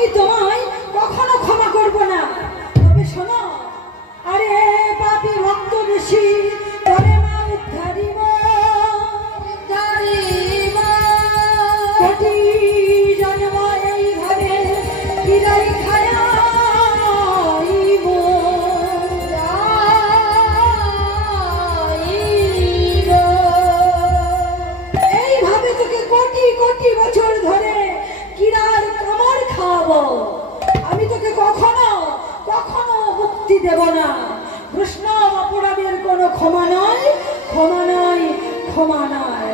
আমি তোমায় কখনো ক্ষমা করব না। তবে শোনো, আরে পাপী ভক্ত বেশি তবে মা উদ্ধারিব কোটি জন্ম এইভাবে বিদায় খায়াইব। এইভাবে তোকে কোটি কোটি বছর ধরে কিরার কামড় খাওয়াবো। আমি তোকে কখনো কখনো মুক্তি দেব না। বৈষ্ণব অপরাধের কোনো ক্ষমা নয়, ক্ষমা নয়, ক্ষমা নয়।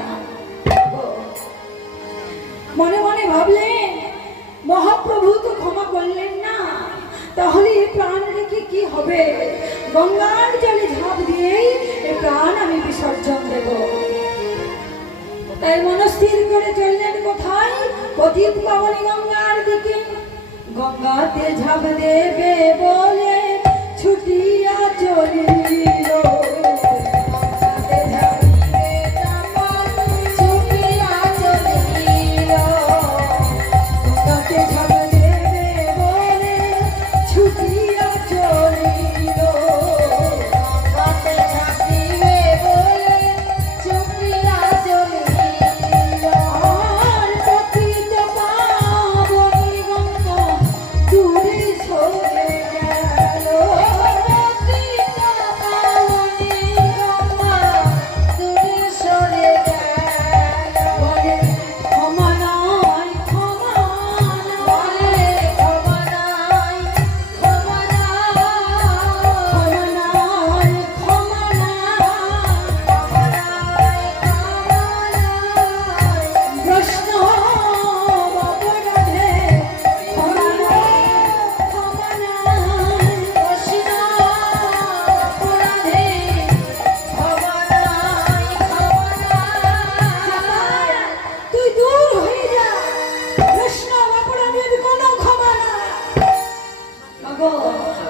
মনে মনে ভাবলেন মহাপ্রভু তো ক্ষমা করলেন না, তাহলে এই প্রাণ রেখে কি হবে? গঙ্গার জলে ঝাঁপ দিয়েই এই প্রাণ আমি বিসর্জন দেব। তাই মনস্থির করে চললেন কোথায়? পতিত পাবনী গঙ্গার দিকে। গঙ্গাতে ঝাঁপ দেবে বলে ছুটিয়া চলিল।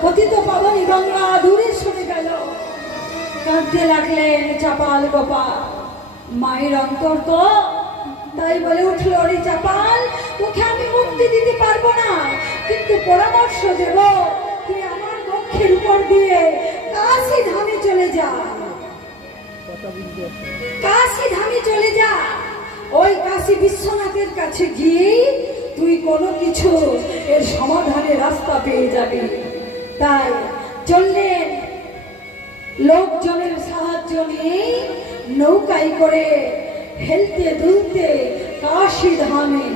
পতিত পাবনী গঙ্গা দূরে সরে গেল। কাঁদতে লাগলেন চাপাল গোপাল। মায়ের অন্তর তো তাই বলে উঠল, রে চাপাল, তোকে আমি মুক্তি দিতে পারবো না, কিন্তু পরামর্শ দেব তুই আমার বক্ষের উপর দিয়ে কাশী ধামে চলে যা। কাশী ধামে চলে যা। ওই কাশী বিশ্বনাথের কাছে গিয়ে তুই কোনো কিছু এর সমাধানের রাস্তা পেয়ে যাবি। তাই চললেন লোকজনের সাহায্য নিয়ে নৌকায় করে হেলতে দুলতে কাশী ধামে।